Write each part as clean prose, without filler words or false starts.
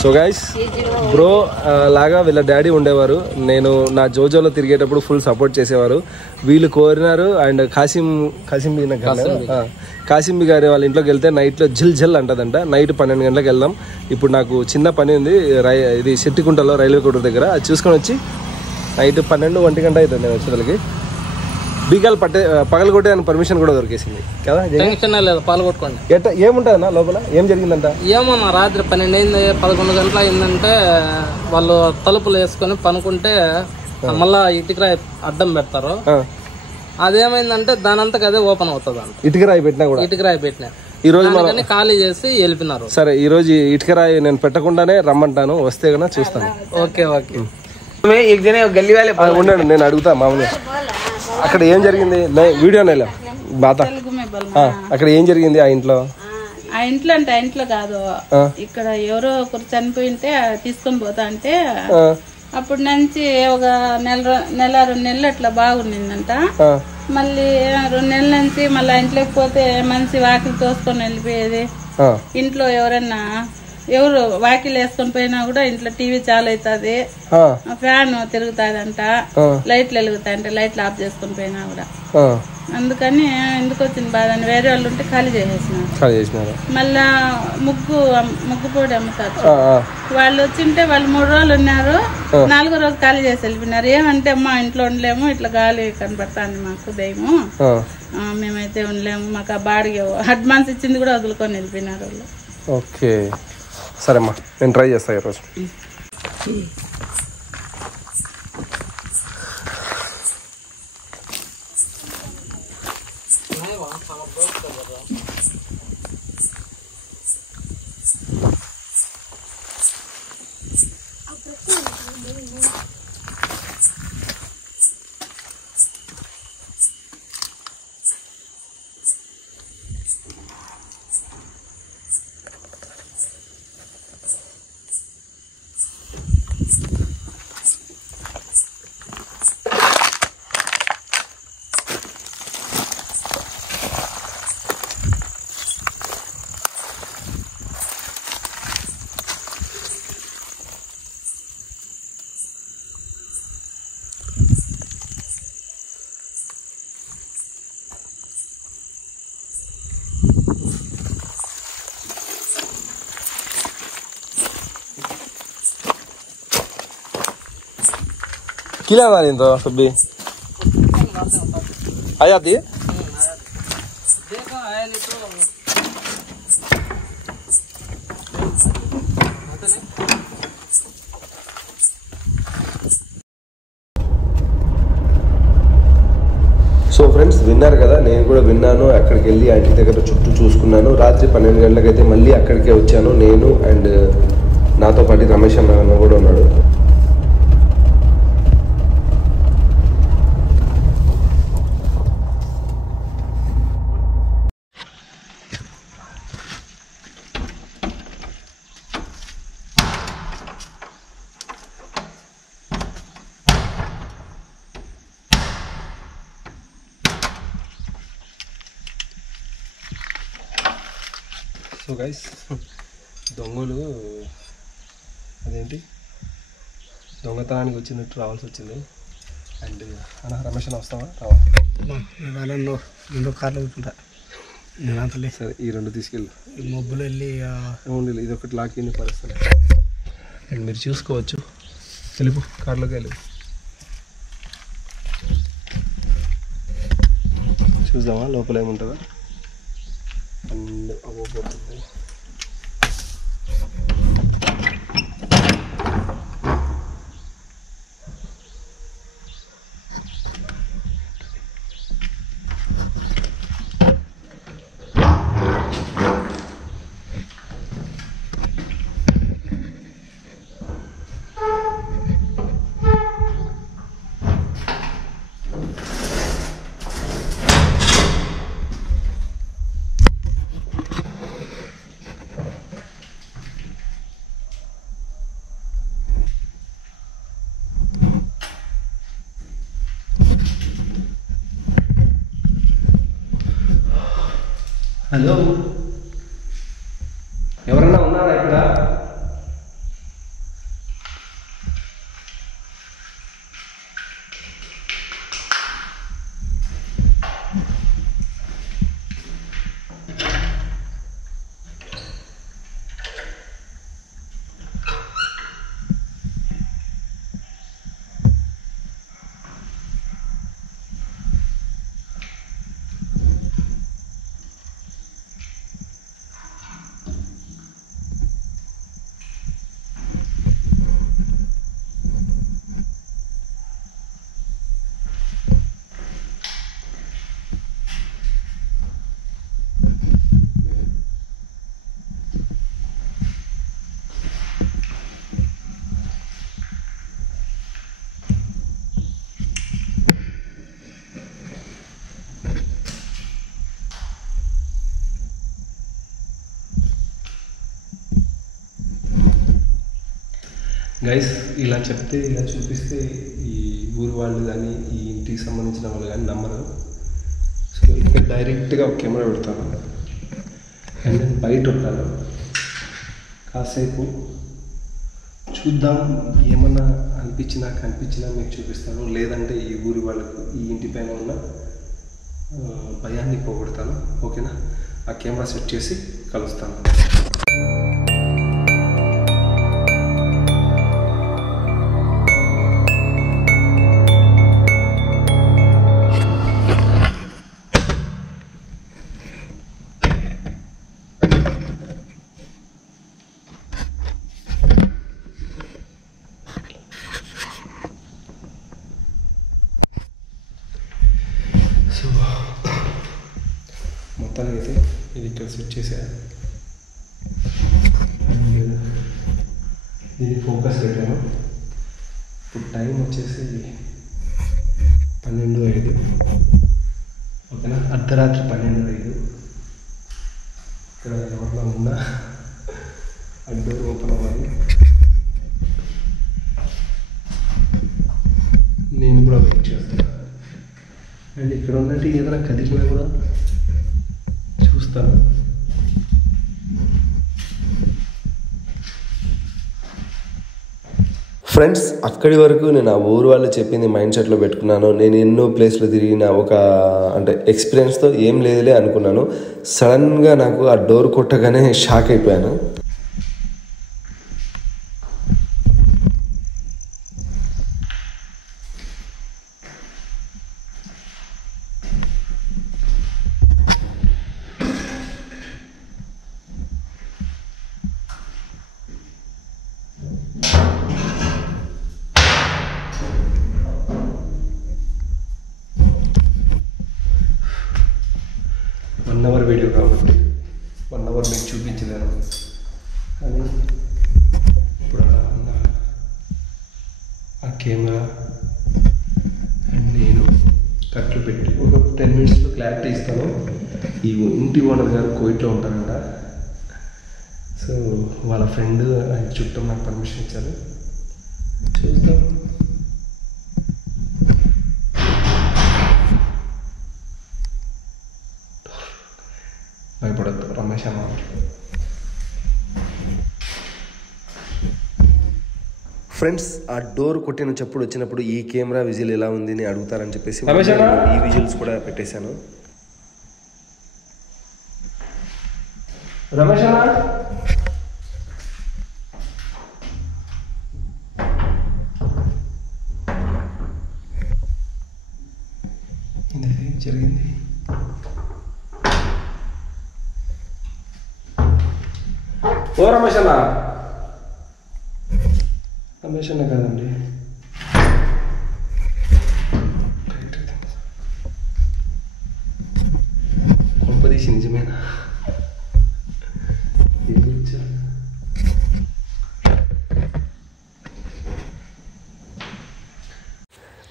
So guys bro లాగా వీళ్ళ daddy ఉండేవారు. నేను నా జోజోలో తిరిగేటప్పుడు ఫుల్ సపోర్ట్ చేసేవారు. వీళ్ళు కోరినారు. అండ్ కాసింబి గారి వాళ్ళ ఇంట్లోకి వెళ్తే నైట్లో జిల్ జిల్ అంటదంట. నైట్ 12 గంటలకు వెళ్దాం. ఇప్పుడు నాకు చిన్న పని ఉంది, ఇది శెట్టికుంటలో రైల్వే కోటర్ దగ్గర. అది చూసుకొని వచ్చి నైట్ 12-1 గంట అవుతుంది నేను వచ్చేదానికి. బీగాలు పగలు కొట్టే పర్మిషన్ కూడా దొరికేసింది కదా. ఎట్లా ఏముంటుందన్నా లోపల, ఏం జరిగిందంట? ఏమన్నా రాత్రి 12 అయింది, 11 గంటల అయిందంటే వాళ్ళు తలుపులు వేసుకొని పనుకుంటే మళ్ళా ఇటుకరాయి అడ్డం పెడతారు. అదేమైందంటే దానంతకు అదే ఓపెన్ అవుతుంది అంట. ఇటుకరాయి పెట్టినా కూడా ఈ రోజు ఖాళీ చేసి వెళ్ళిపోయినారు. సరే ఈ రోజు ఇటుకరాయి నేను పెట్టకుండానే రమ్మంటాను, వస్తే కన్నా చూస్తాను. ఓకే ఓకే ఉండండి, నేను అడుగుతా మామూలుగా. అక్కడ ఏం జరిగింది వీడియో బాత అక్కడ ఏం జరిగింది ఆ ఇంట్లో? ఆ ఇంట్లో అంటే ఆ ఇంట్లో కాదు, ఇక్కడ ఎవరో ఒకరు చనిపోయింటే తీసుకొని పోతా అంటే అప్పటి నుంచి ఒక నెల 2 నెలలు అట్లా బాగుండిందంట. మళ్ళీ 2 నెలల నుంచి మళ్ళీ ఇంట్లోకి పోతే మనిషి వాకిలి తోసుకొని వెళ్ళిపోయేది. ఇంట్లో ఎవరు వాకిలు వేసుకొని పోయినా కూడా ఇంట్లో టీవీ చాలు అవుతుంది, ఫ్యాన్ తిరుగుతాదంట, లైట్లు వెలుగుతాయంట, లైట్లు ఆఫ్ చేసుకొని పోయినా కూడా. అందుకని ఎందుకు వచ్చింది బాధ అని వేరే వాళ్ళు ఉంటే ఖాళీ చేసేసినారు. మళ్ళా ముగ్గు పొడి అమ్ముతారు, వాళ్ళు వచ్చింటే వాళ్ళు 3 రోజులు ఉన్నారు, 4వ రోజు ఖాళీ చేసి వెళ్ళిపోయినారు. ఏమంటే అమ్మా ఇంట్లో ఉండలేము, ఇట్లా గాలి కనబడతాంది మాకు దయ్యము, మేమైతే ఉండలేము, మాకు ఆ బాడిగ అడ్వాన్స్ ఇచ్చింది కూడా వదులుకొని వెళ్ళిపోయినారు వాళ్ళు. ఓకే సరేమ్మా, నేను ట్రై చేస్తాను ఈరోజు. किला वाली तो सब्जी आ जाती है। देखो आया नहीं तो సో ఫ్రెండ్స్ విన్నారు కదా, నేను కూడా విన్నాను. అక్కడికి వెళ్ళి ఆ ఇంటి దగ్గర చుట్టూ చూసుకున్నాను. రాత్రి 12 గంటలకైతే మళ్ళీ అక్కడికే వచ్చాను నేను. అండ్ నాతో పాటు రమేష్ అన్న కూడా ఉన్నాడు. సో గైస్ దొంగలు అదేంటి దొంగతనానికి వచ్చినట్టు రావాల్సి వచ్చింది. అండ్ అన్న రమేష్ అన్న వస్తావా? రెండో కార్లు కూర్చుంటా నేను అంత లేదు. సరే ఈ 2 తీసుకెళ్ళి మబ్బులు వెళ్ళి ఇది ఒకటి లాక్ని పరుస్తాను. అండ్ మీరు చూసుకోవచ్చు, తెలుపు కార్లోకి వెళ్ళి చూద్దామా లోపల ఏముంటుందా. అండ్ అవ్వబోతుంది. హలో, ఎవరన్నా ఉన్నారా ఇక్కడ? గైస్ ఇలా చెప్తే ఇలా చూపిస్తే ఈ ఊరు వాళ్ళు కానీ ఈ ఇంటికి సంబంధించిన వాళ్ళు కానీ నమ్మరు. సో ఇక్కడ డైరెక్ట్గా ఒక కెమెరా పెడతాను అండ్ నేను బయట ఉంటాను, కాసేపు చూద్దాం, ఏమన్నా కనిపించినా మీకు చూపిస్తాను, లేదంటే ఈ ఊరి వాళ్ళకు ఈ ఇంటి పైన ఉన్న భయాన్ని పోగొడతాను. ఓకేనా? ఆ కెమెరా సెట్ చేసి కలుస్తాను. మొత్తానికి అయితే ఇది ఇక్కడ సెట్ చేశాను, దీన్ని ఫోకస్ పెట్టాను. ఇప్పుడు టైం వచ్చేసి 12:05. ఓకేనా? అర్ధరాత్రి 12:05. ఇక్కడ ఎవరిలో ఉన్నా ఆ డోర్ ఓపెన్ అవ్వాలి, నేను కూడా వెయిట్ చేస్తాను. అండ్ ఇక్కడ ఉన్నట్టు ఏదైనా కదిలినా కూడా చూస్తాను. ఫ్రెండ్స్, అక్కడి వరకు నేను ఆ ఊరు వాళ్ళు చెప్పింది మైండ్ సెట్లో పెట్టుకున్నాను. నేను ఎన్నో ప్లేస్లు తిరిగిన ఒక అంటే ఎక్స్పీరియన్స్తో ఏం లేదులే అనుకున్నాను. సడన్గా నాకు ఆ డోర్ కొట్టగానే షాక్ అయిపోయాను. వీడియో కాబట్టి 1 అవర్ మీకు చూపించలేను, కానీ ఇప్పుడు అలా ఉన్న ఆ కెమెరా అండ్ నేను కట్లు పెట్టి ఒక 10 మినిట్స్లో క్లారిటీ ఇస్తాను. ఈ ఇంటి ఓనర్ గారు కోయిట్లో ఉంటారంట. సో వాళ్ళ ఫ్రెండ్ ఆయన చుట్టూ నాకు పర్మిషన్ ఇచ్చారు. చూద్దాం. భయపడద్దు రమేష్ అన్న. ఫ్రెండ్స్, ఆ డోర్ కొట్టిన చప్పుడు వచ్చినప్పుడు ఈ కెమెరా విజిల్ ఎలా ఉంది అని అడుగుతారని చెప్పేసి ఈ విజువల్స్ కూడా పెట్టేశాను. రమేష్ అన్న, ఏం జరిగింది? ఓ రమేష్ అన్న. రమేష్ అన్న కాదండి, కొంపదీసి నిజమేనా?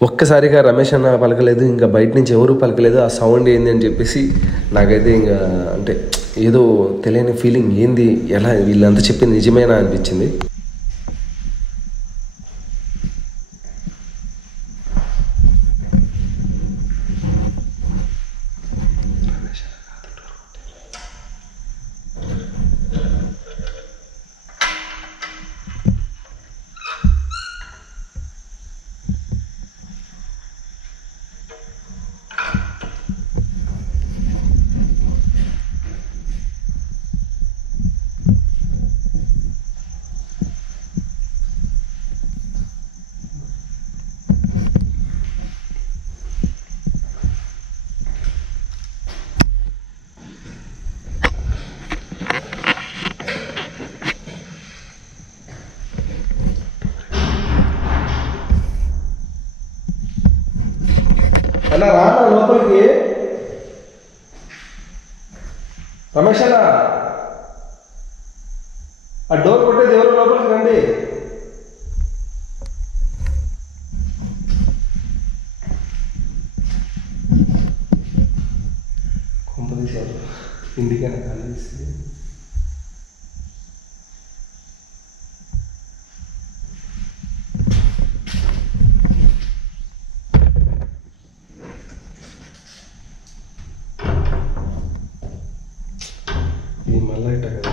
ఒక్కసారిగా రమేష్ అన్న పలకలేదు, ఇంకా బయట నుంచి ఎవరు పలకలేదు. ఆ సౌండ్ ఏంది అని చెప్పేసి నాకైతే ఇంకా అంటే ఏదో తెలియని ఫీలింగ్, ఏంది ఎలా వీళ్ళంతా చెప్పింది నిజమేనా అనిపించింది. అన్న రా లోపలికి. రమేష్ అన్న, ఆ డోర్ కొట్టేది ఎవరు? లోపలికి రండి. కొంపదీశారు ఇంటికైనా ఖాళీ చేసి ఇది మళ్ళీ ఇట్ట కదా.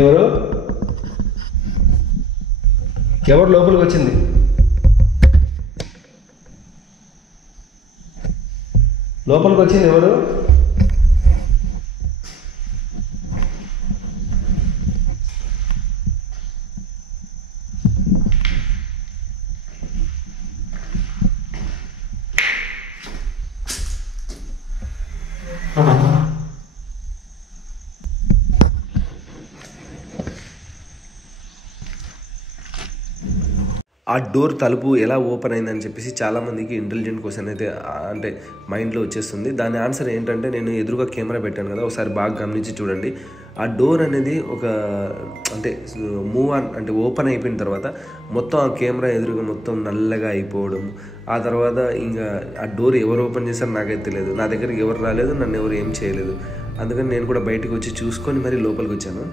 ఎవరు ఎవరు లోపలికి వచ్చింది? లోపలికి వచ్చింది ఎవరు? ఆ డోర్ తలుపు ఎలా ఓపెన్ అయిందని చెప్పేసి చాలామందికి ఇంటెలిజెంట్ క్వశ్చన్ అయితే అంటే మైండ్లో వచ్చేస్తుంది. దాని ఆన్సర్ ఏంటంటే, నేను ఎదురుగా కెమెరా పెట్టాను కదా, ఒకసారి బాగా గమనించి చూడండి. ఆ డోర్ అనేది ఒక అంటే మూవ్ ఆన్ అంటే ఓపెన్ అయిపోయిన తర్వాత మొత్తం ఆ కెమెరా ఎదురుగా మొత్తం నల్లగా అయిపోవడం, ఆ తర్వాత ఇంకా ఆ డోర్ ఎవరు ఓపెన్ చేశారో నాకైతే తెలియదు. నా దగ్గరికి ఎవరు రాలేదు, నన్ను ఎవరు ఏం చేయలేదు. అందుకని నేను కూడా బయటకు వచ్చి చూసుకొని మరీ లోపలికి వచ్చాను.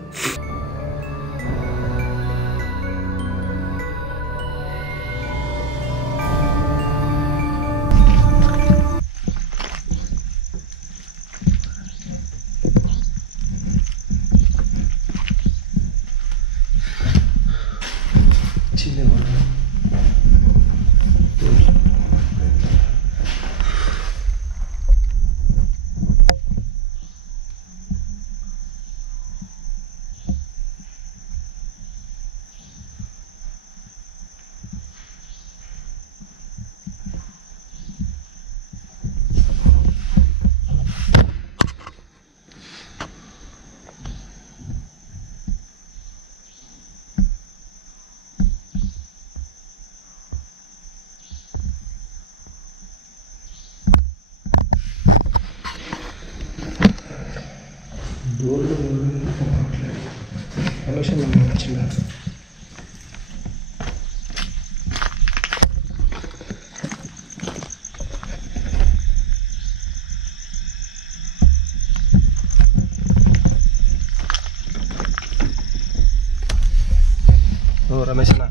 రమేషనా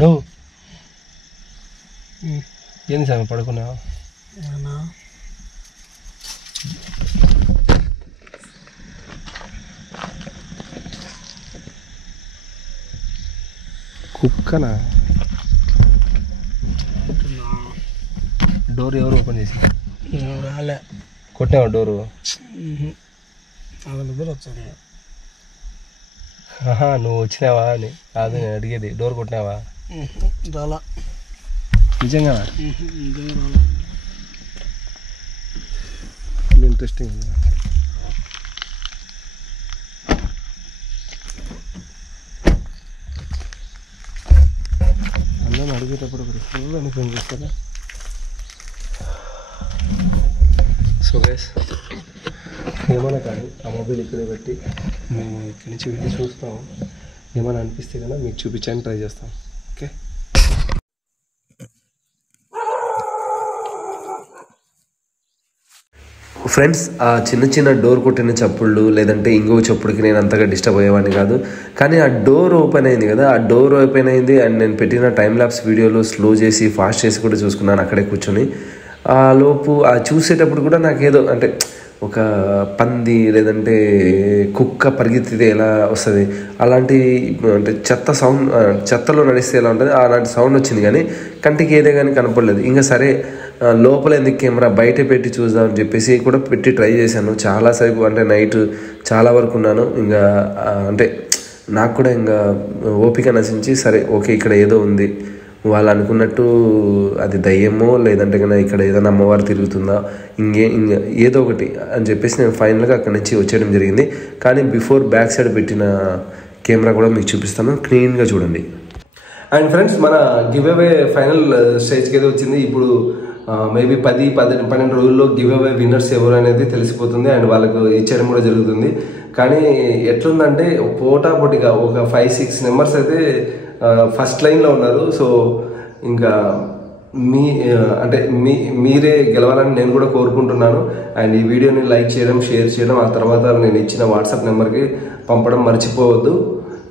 నువ్వు ఏంది సార్ పడుకున్నావు? కుక్కనా? డోర్ ఎవరు ఓపెన్ చేసి రాలే కొట్టావా డోరు? వచ్చాను. నువ్వు వచ్చినావా అని కాదు నేను అడిగేది. డోర్ కొట్టినావా? రాలా. నిజంగా రాలా. ఇంట్రెస్టింగ్. అందరం అడిగేటప్పుడు ఒకటి ఫుల్ అని ఫోన్ చేస్తారా? సో గైస్ ఏమైనా కానీ ఆ మొబైల్ ఇక్కడే పెట్టి మేము ఇక్కడి నుంచి వెళ్ళి చూస్తాము. ఏమైనా అనిపిస్తే కన్నా మీకు చూపించడానికి ట్రై చేస్తాం. ఓకే. ఫ్రెండ్స్, ఆ చిన్న చిన్న డోర్ కొట్టిన చప్పుళ్ళు లేదంటే ఇంకో చప్పుడుకి నేను అంతగా డిస్టర్బ్ అయ్యేవాడిని కాదు. కానీ ఆ డోర్ ఓపెన్ అయింది కదా, ఆ డోర్ ఓపెన్ అయింది అండ్ నేను పెట్టిన టైం ల్యాప్స్ వీడియోలో స్లో చేసి ఫాస్ట్ చేసి కూడా చూసుకున్నాను అక్కడే కూర్చొని. ఆ లోపు ఆ చూసేటప్పుడు కూడా నాకేదో అంటే ఒక పంది లేదంటే కుక్క పరిగెత్తితే ఎలా వస్తుంది అలాంటి అంటే చెత్తలో నడిస్తే ఎలా ఉంటుంది అలాంటి సౌండ్ వచ్చింది, కానీ కంటికి ఏదే కానీ కనపడలేదు. ఇంకా సరే లోపల ఎందుకు కెమెరా బయట పెట్టి చూద్దామని చెప్పేసి కూడా పెట్టి ట్రై చేశాను చాలాసేపు. అంటే నైట్ చాలా వరకు ఉన్నాను. ఇంకా అంటే నాకు కూడా ఇంకా ఓపిక నశించి సరే ఓకే ఇక్కడ ఏదో ఉంది, వాళ్ళు అనుకున్నట్టు అది దయ్యమో లేదంటే కన్నా ఇక్కడ ఏదైనా అమ్మవారు తిరుగుతుందా ఇంకా ఏదో ఒకటి అని చెప్పేసి నేను ఫైనల్గా అక్కడి నుంచి వచ్చేయడం జరిగింది. కానీ బిఫోర్ బ్యాక్ సైడ్ పెట్టిన కెమెరా కూడా మీకు చూపిస్తాను, క్లీన్గా చూడండి. అండ్ ఫ్రెండ్స్ మన గివ్ అవే ఫైనల్ స్టేజ్కి అయితే వచ్చింది. ఇప్పుడు మేబీ 10-12 రోజుల్లో గివ్ అవే విన్నర్స్ ఎవరు అనేది తెలిసిపోతుంది అండ్ వాళ్ళకు ఇచ్చేయడం కూడా జరుగుతుంది. కానీ ఎట్లుందంటే పోటాపోటీగా ఒక 5-6 మెంబర్స్ అయితే ఫస్ట్ లైన్లో ఉన్నారు. సో ఇంకా మీరే గెలవాలని నేను కూడా కోరుకుంటున్నాను. అండ్ ఈ వీడియోని లైక్ చేయడం, షేర్ చేయడం, ఆ తర్వాత నేను ఇచ్చిన వాట్సాప్ నెంబర్కి పంపడం మర్చిపోవద్దు.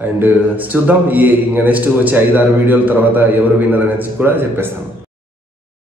అండ్ చూద్దాం ఇంకా నెక్స్ట్ వచ్చే 5-6 వీడియోల తర్వాత ఎవరు విన్నర్ అనేది కూడా చెప్పేస్తాను.